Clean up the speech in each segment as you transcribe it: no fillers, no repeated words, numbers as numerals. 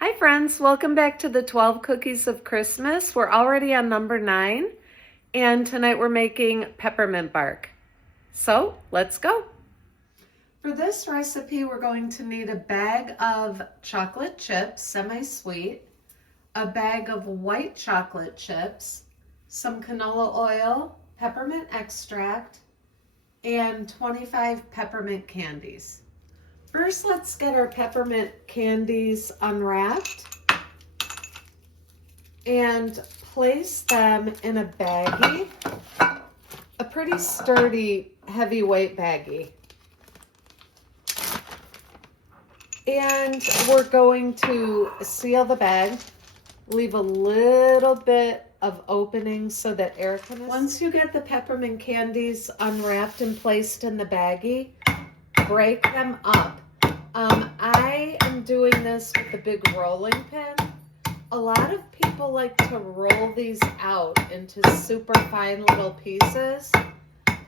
Hi friends, welcome back to the 12 Cookies of Christmas. We're already on number 9, and tonight we're making peppermint bark. So let's go. For this recipe, we're going to need a bag of chocolate chips, semi-sweet, a bag of white chocolate chips, some canola oil, peppermint extract, and 25 peppermint candies. First, let's get our peppermint candies unwrapped and place them in a baggie, a pretty sturdy, heavyweight baggie. And we're going to seal the bag, leave a little bit of opening so that air can escape. Once you get the peppermint candies unwrapped and placed in the baggie, break them up. I am doing this with a big rolling pin. A lot of people like to roll these out into super fine little pieces,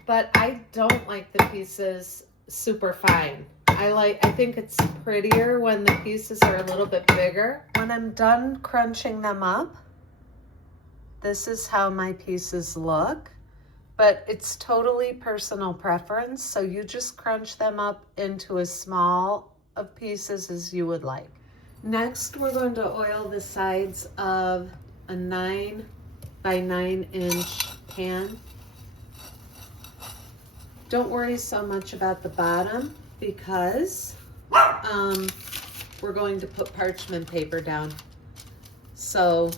but I don't like the pieces super fine. I think it's prettier when the pieces are a little bit bigger. When I'm done crunching them up, this is how my pieces look. But it's totally personal preference, so you just crunch them up into as small of pieces as you would like. Next, we're going to oil the sides of a 9 by 9 inch pan. Don't worry so much about the bottom because we're going to put parchment paper down. So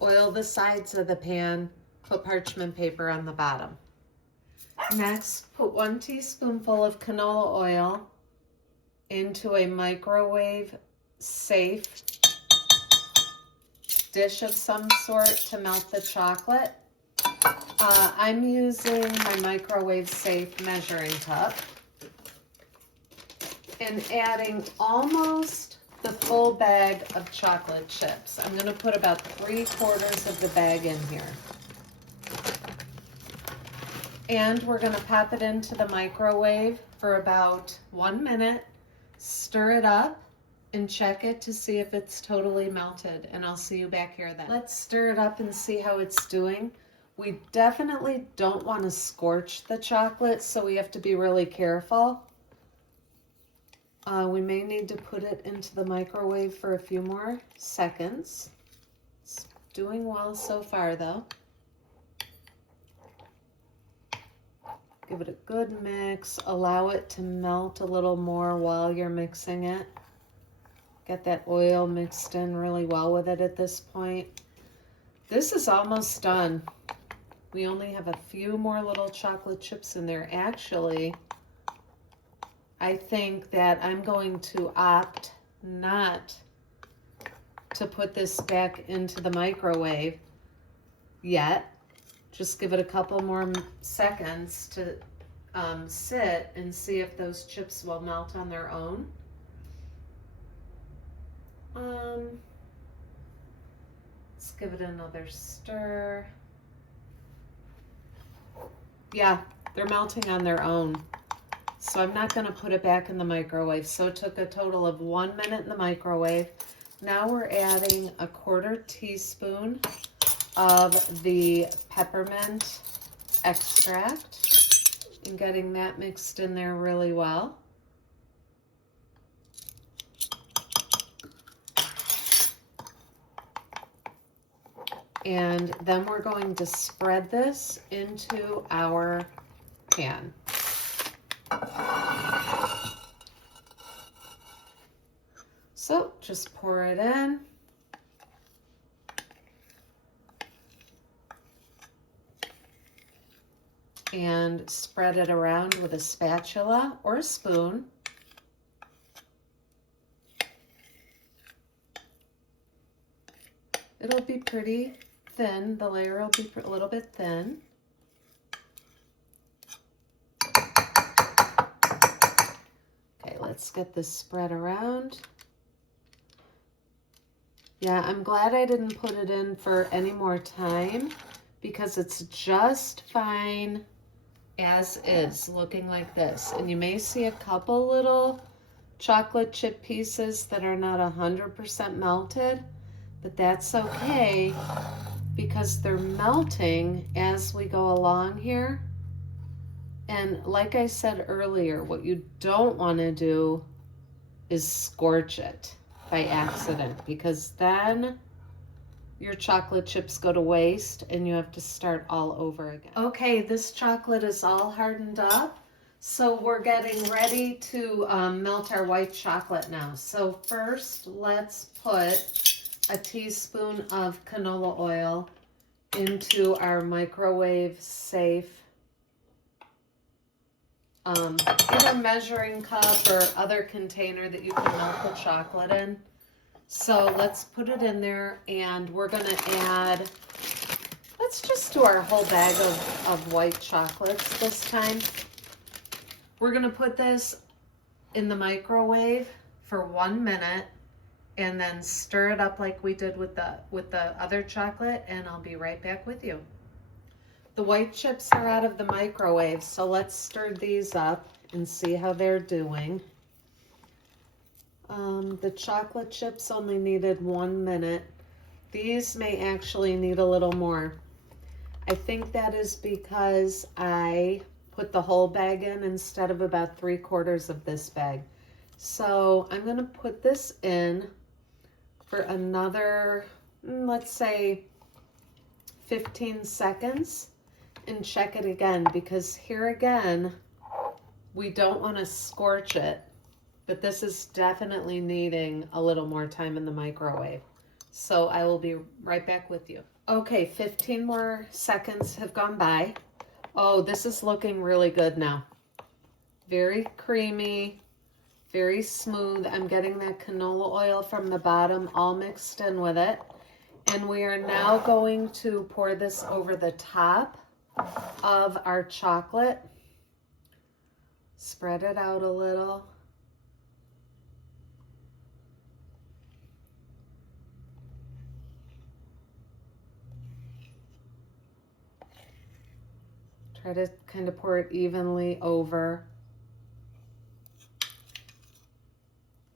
oil the sides of the pan, put parchment paper on the bottom. Next, put 1 teaspoonful of canola oil into a microwave safe dish of some sort to melt the chocolate. I'm using my microwave safe measuring cup and adding almost the full bag of chocolate chips. I'm going to put about 3/4 of the bag in here. And we're going to pop it into the microwave for about 1 minute, stir it up, and check it to see if it's totally melted. And I'll see you back here then. Let's stir it up and see how it's doing. We definitely don't want to scorch the chocolate, so we have to be really careful. We may need to put it into the microwave for a few more seconds. It's doing well so far though. Give it a good mix. Allow it to melt a little more while you're mixing it. Get that oil mixed in really well with it at this point. This is almost done. We only have a few more little chocolate chips in there. Actually, I think that I'm going to opt not to put this back into the microwave yet. Just give it a couple more seconds to sit and see if those chips will melt on their own. Let's give it another stir. Yeah, they're melting on their own. So I'm not going to put it back in the microwave. So it took a total of 1 minute in the microwave. Now we're adding a 1/4 teaspoon of the peppermint extract and getting that mixed in there really well. And then we're going to spread this into our pan. So just pour it in. And spread it around with a spatula or a spoon. It'll be pretty thin. The layer will be a little bit thin. Okay, let's get this spread around. Yeah, I'm glad I didn't put it in for any more time because it's just fine as is, looking like this. And you may see a couple little chocolate chip pieces that are not 100% melted, but that's okay because they're melting as we go along here. And like I said earlier, what you don't want to do is scorch it by accident, because then your chocolate chips go to waste and you have to start all over again. Okay, this chocolate is all hardened up. So we're getting ready to melt our white chocolate now. So first, let's put a teaspoon of canola oil into our microwave safe either measuring cup or other container that you can melt the chocolate in. So let's put it in there, and we're gonna add, let's just do our whole bag of white chocolates this time. We're gonna put this in the microwave for 1 minute and then stir it up like we did with the other chocolate, and I'll be right back with you. The white chips are out of the microwave, so let's stir these up and see how they're doing. The chocolate chips only needed 1 minute. These may actually need a little more. I think that is because I put the whole bag in instead of about 3/4 of this bag. So I'm gonna put this in for another, let's say 15 seconds and check it again, because here again, we don't want to scorch it, but this is definitely needing a little more time in the microwave. So I will be right back with you. Okay, 15 more seconds have gone by. Oh, this is looking really good now. Very creamy, very smooth. I'm getting that canola oil from the bottom all mixed in with it. And we are now going to pour this over the top of our chocolate. Spread it out a little. Try to kind of pour it evenly over.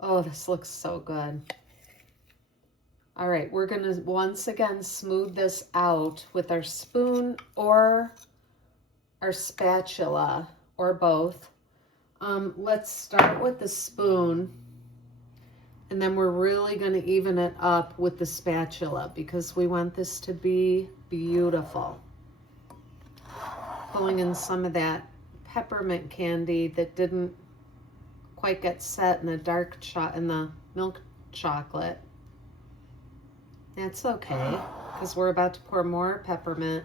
Oh, this looks so good. All right, we're gonna once again smooth this out with our spoon or our spatula, or both. Let's start with the spoon, and then we're really gonna even it up with the spatula because we want this to be beautiful. Pulling in some of that peppermint candy that didn't quite get set in the milk chocolate. That's okay, because we're about to pour more peppermint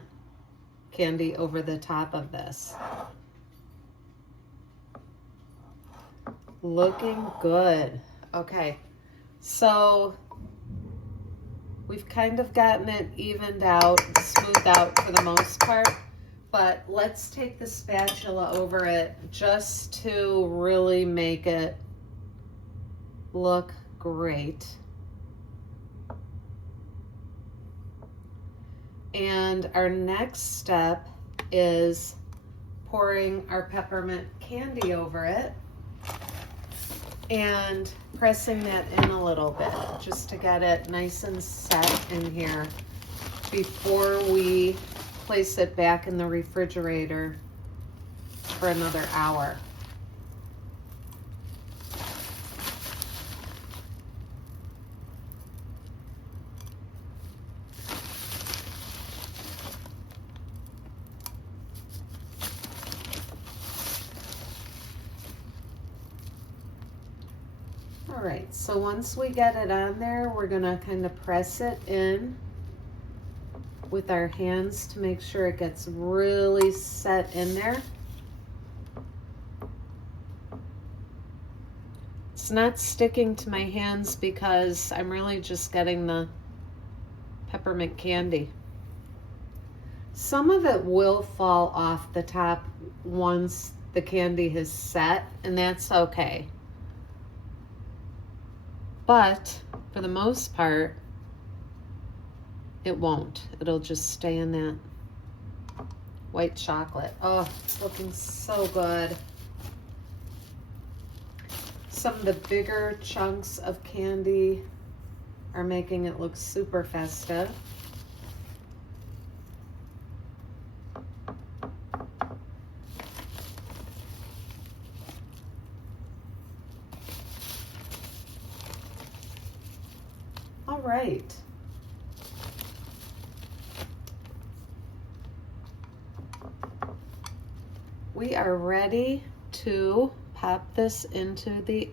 candy over the top of this. Looking good. Okay, so we've kind of gotten it evened out, smoothed out for the most part, but let's take the spatula over it just to really make it look great. And our next step is pouring our peppermint candy over it and pressing that in a little bit just to get it nice and set in here before we place it back in the refrigerator for another hour. All right, so once we get it on there, we're gonna kind of press it in with our hands to make sure it gets really set in there. It's not sticking to my hands because I'm really just getting the peppermint candy. Some of it will fall off the top once the candy has set, and that's okay. But for the most part, it won't. It'll just stay in that white chocolate. Oh, it's looking so good. some of the bigger chunks of candy are making it look super festive. All right. We are ready to pop this into the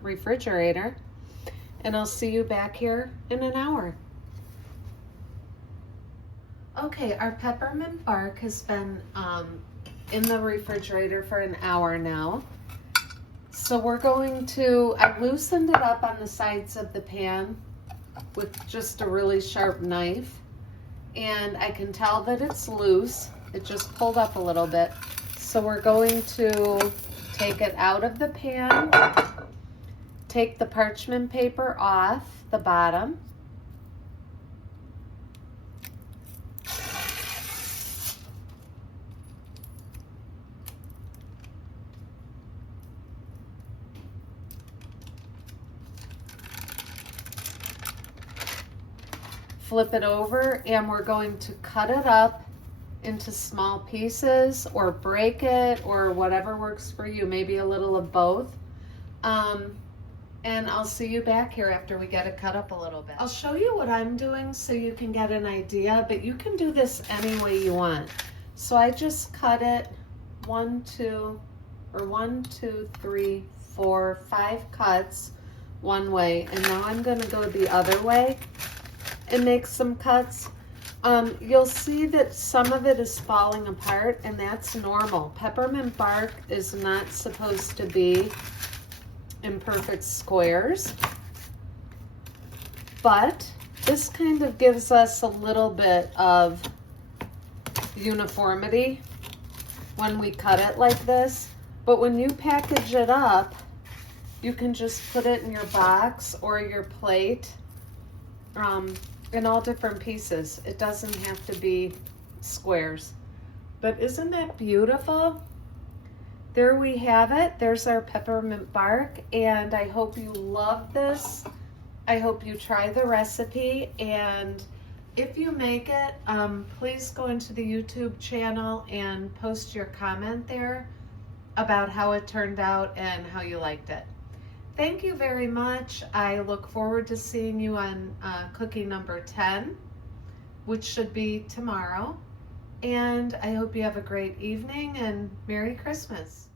refrigerator, and I'll see you back here in an hour. Okay, our peppermint bark has been in the refrigerator for an hour now. So we're going to, I loosened it up on the sides of the pan with just a really sharp knife, and I can tell that it's loose. It just pulled up a little bit. So we're going to take it out of the pan, take the parchment paper off the bottom, flip it over, and we're going to cut it up into small pieces or break it or whatever works for you, maybe a little of both. And I'll see you back here after we get it cut up a little bit. I'll show you what I'm doing so you can get an idea, but you can do this any way you want. So I just cut it 1, 2, 3, 4, 5 cuts one way, and now I'm going to go the other way and make some cuts. You'll see that some of it is falling apart, and that's normal. Peppermint bark is not supposed to be in perfect squares, but this kind of gives us a little bit of uniformity when we cut it like this. But when you package it up, you can just put it in your box or your plate in all different pieces. It doesn't have to be squares. But isn't that beautiful? There we have it. There's our peppermint bark, and I hope you love this. I hope you try the recipe, and if you make it, please go into the YouTube channel and post your comment there about how it turned out and how you liked it. Thank you very much. I look forward to seeing you on cookie number 10, which should be tomorrow. And I hope you have a great evening and Merry Christmas.